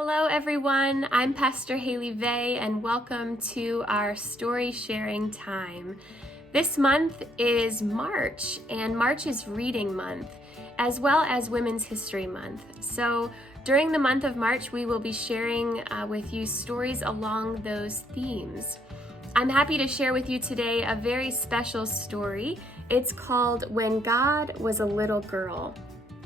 Hello everyone, I'm Pastor Haley Vey and welcome to our story sharing time. This month is March and March is Reading Month as well as Women's History Month. So during the month of March we will be sharing with you stories along those themes. I'm happy to share with you today a very special story. It's called When God Was a Little Girl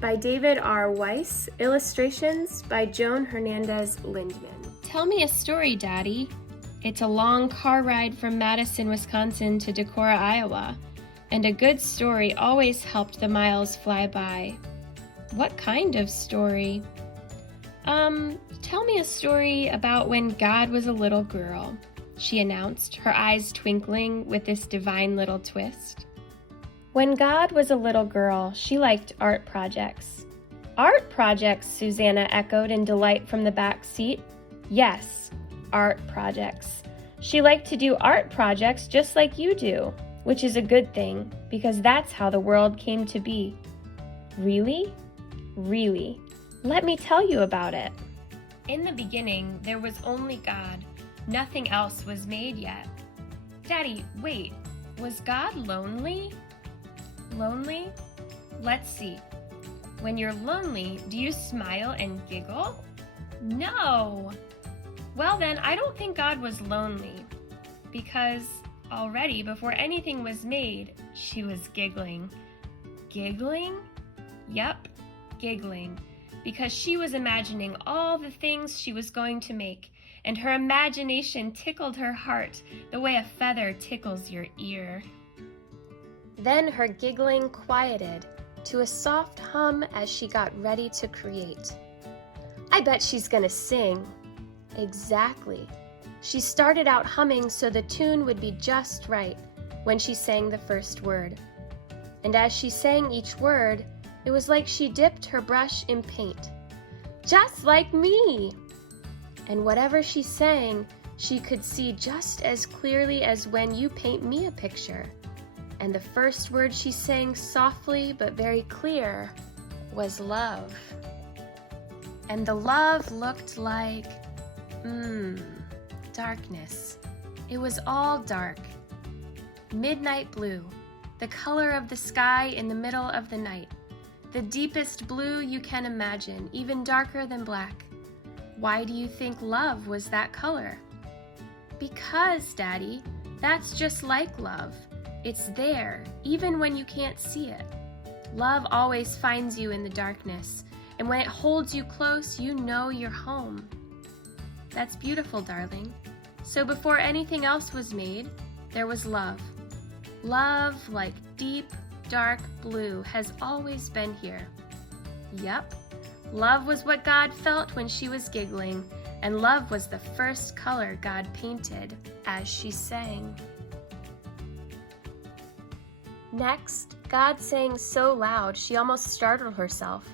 by David R. Weiss, illustrations by Joan Hernandez Lindman. Tell me a story, Daddy. It's a long car ride from Madison, Wisconsin to Decorah, Iowa, and a good story always helped the miles fly by. What kind of story? Tell me a story about when God was a little girl, she announced, her eyes twinkling with this divine little twist. When God was a little girl, she liked art projects. Art projects, Susanna echoed in delight from the back seat. Yes, art projects. She liked to do art projects just like you do, which is a good thing, because that's how the world came to be. Really? Really. Let me tell you about it. In the beginning, there was only God. Nothing else was made yet. Daddy, wait, was God lonely? Lonely? Let's see. When you're lonely, do you smile and giggle? No! Well then, I don't think God was lonely, because already before anything was made, she was giggling. Giggling? Yep, giggling, because she was imagining all the things she was going to make, and her imagination tickled her heart the way a feather tickles your ear. Then her giggling quieted to a soft hum as she got ready to create. I bet she's gonna sing. Exactly. She started out humming so the tune would be just right when she sang the first word. And as she sang each word, it was like she dipped her brush in paint. Just like me! And whatever she sang, she could see just as clearly as when you paint me a picture. And the first word she sang softly but very clear was love. And the love looked like, darkness. It was all dark. Midnight blue, the color of the sky in the middle of the night. The deepest blue you can imagine, even darker than black. Why do you think love was that color? Because, Daddy, that's just like love. It's there, even when you can't see it. Love always finds you in the darkness, and when it holds you close, you know you're home. That's beautiful, darling. So before anything else was made, there was love. Love, like deep, dark blue, has always been here. Yep, love was what God felt when she was giggling, and love was the first color God painted as she sang. Next, God sang so loud she almost startled herself.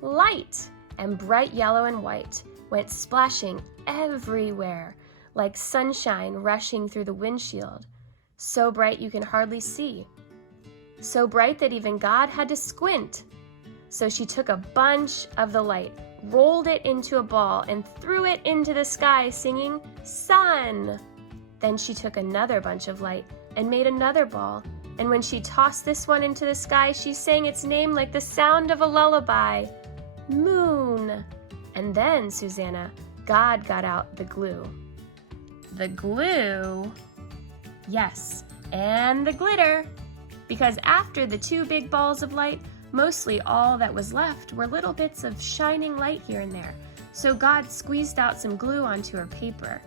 Light! And bright yellow and white went splashing everywhere, like sunshine rushing through the windshield. So bright you can hardly see. So bright that even God had to squint. So she took a bunch of the light, rolled it into a ball, and threw it into the sky, singing, "Sun!" Then she took another bunch of light and made another ball. And when she tossed this one into the sky, she sang its name like the sound of a lullaby. Moon. And then, Susanna, God got out the glue. The glue? Yes, and the glitter. Because after the two big balls of light, mostly all that was left were little bits of shining light here and there. So God squeezed out some glue onto her paper.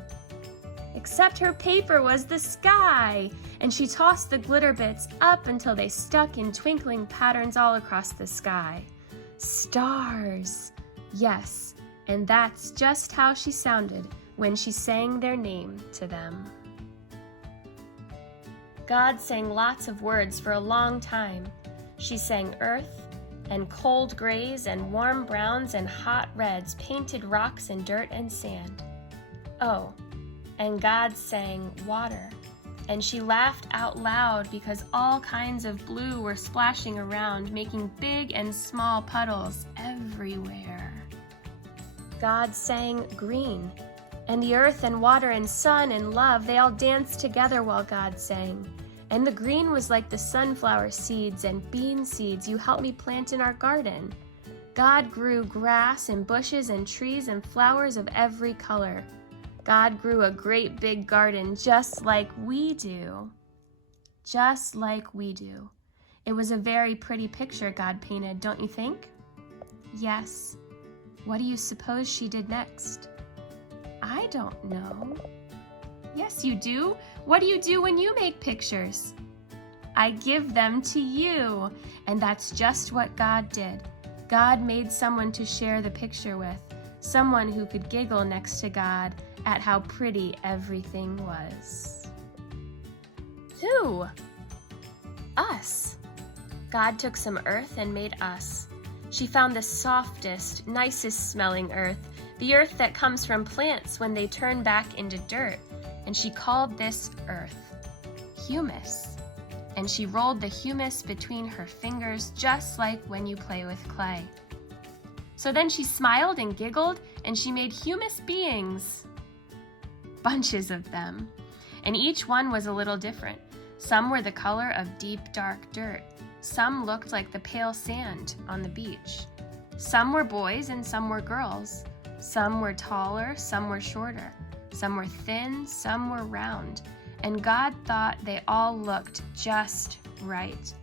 Except her paper was the sky, and she tossed the glitter bits up until they stuck in twinkling patterns all across the sky. Stars! Yes, and that's just how she sounded when she sang their name to them. God sang lots of words for a long time. She sang earth, and cold grays, and warm browns, and hot reds, painted rocks and dirt and sand. Oh, and God sang water, and she laughed out loud because all kinds of blue were splashing around, making big and small puddles everywhere. God sang green. And the earth and water and sun and love, they all danced together while God sang. And the green was like the sunflower seeds and bean seeds you helped me plant in our garden. God grew grass and bushes and trees and flowers of every color. God grew a great big garden just like we do. Just like we do. It was a very pretty picture God painted, don't you think? Yes. What do you suppose she did next? I don't know. Yes, you do. What do you do when you make pictures? I give them to you. And that's just what God did. God made someone to share the picture with, someone who could giggle next to God at how pretty everything was. Who? Us. God took some earth and made us. She found the softest, nicest smelling earth, the earth that comes from plants when they turn back into dirt, and she called this earth humus. And she rolled the humus between her fingers just like when you play with clay. So then she smiled and giggled, and she made humus beings. Bunches of them. And each one was a little different. Some were the color of deep, dark dirt. Some looked like the pale sand on the beach. Some were boys and some were girls. Some were taller, some were shorter. Some were thin, some were round. And God thought they all looked just right.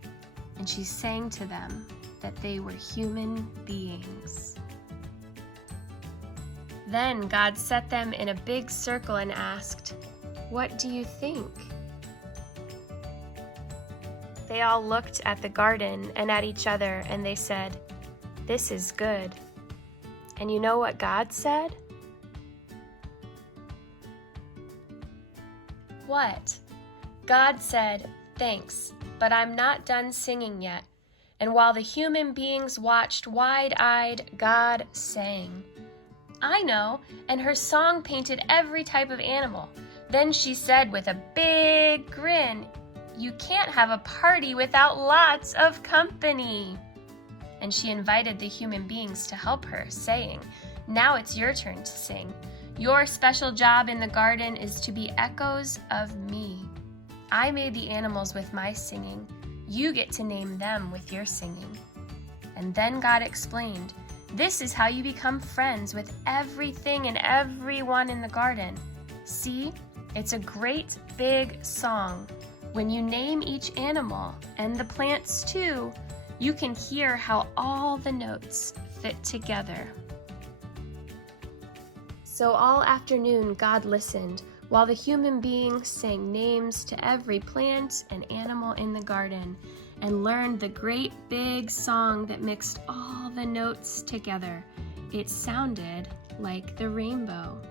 And she sang to them that they were human beings. Then God set them in a big circle and asked, "What do you think?" They all looked at the garden and at each other, and they said, "This is good." And you know what God said? What? God said, "Thanks, but I'm not done singing yet." And while the human beings watched wide-eyed, God sang. I know, and her song painted every type of animal. Then she said with a big grin, "You can't have a party without lots of company." And she invited the human beings to help her, saying, "Now it's your turn to sing. Your special job in the garden is to be echoes of me. I made the animals with my singing. You get to name them with your singing." And then God explained, "This is how you become friends with everything and everyone in the garden. See, it's a great big song. When you name each animal, and the plants too, you can hear how all the notes fit together." So all afternoon God listened while the human beings sang names to every plant and animal in the garden and learned the great big song that mixed all the notes together. It sounded like the rainbow.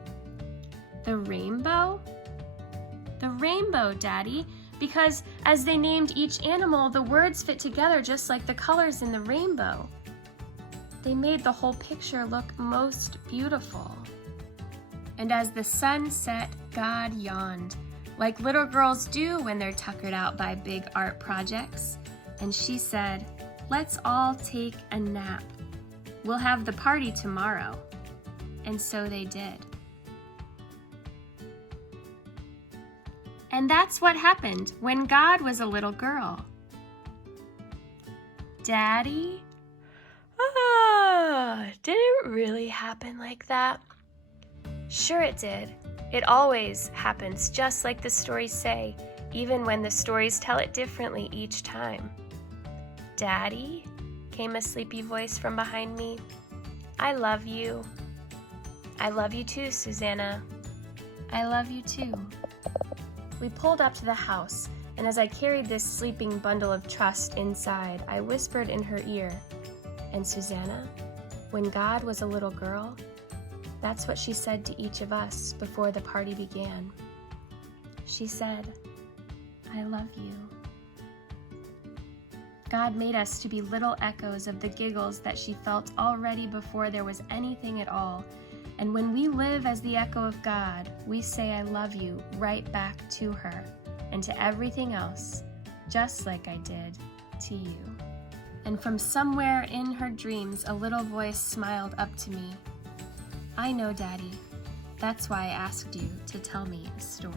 The rainbow? The rainbow, Daddy, because as they named each animal, the words fit together just like the colors in the rainbow. They made the whole picture look most beautiful. And as the sun set, God yawned, like little girls do when they're tuckered out by big art projects. And she said, "Let's all take a nap. We'll have the party tomorrow." And so they did. And that's what happened when God was a little girl. Daddy? Did it really happen like that? Sure it did. It always happens just like the stories say, even when the stories tell it differently each time. Daddy? Came a sleepy voice from behind me. I love you. I love you too, Susanna. I love you too. We pulled up to the house, and as I carried this sleeping bundle of trust inside, I whispered in her ear, "And Susanna, when God was a little girl, that's what she said to each of us before the party began. She said, 'I love you.'" God made us to be little echoes of the giggles that she felt already before there was anything at all. And when we live as the echo of God, we say "I love you" right back to her and to everything else, just like I did to you. And from somewhere in her dreams, a little voice smiled up to me. I know, Daddy. That's why I asked you to tell me a story.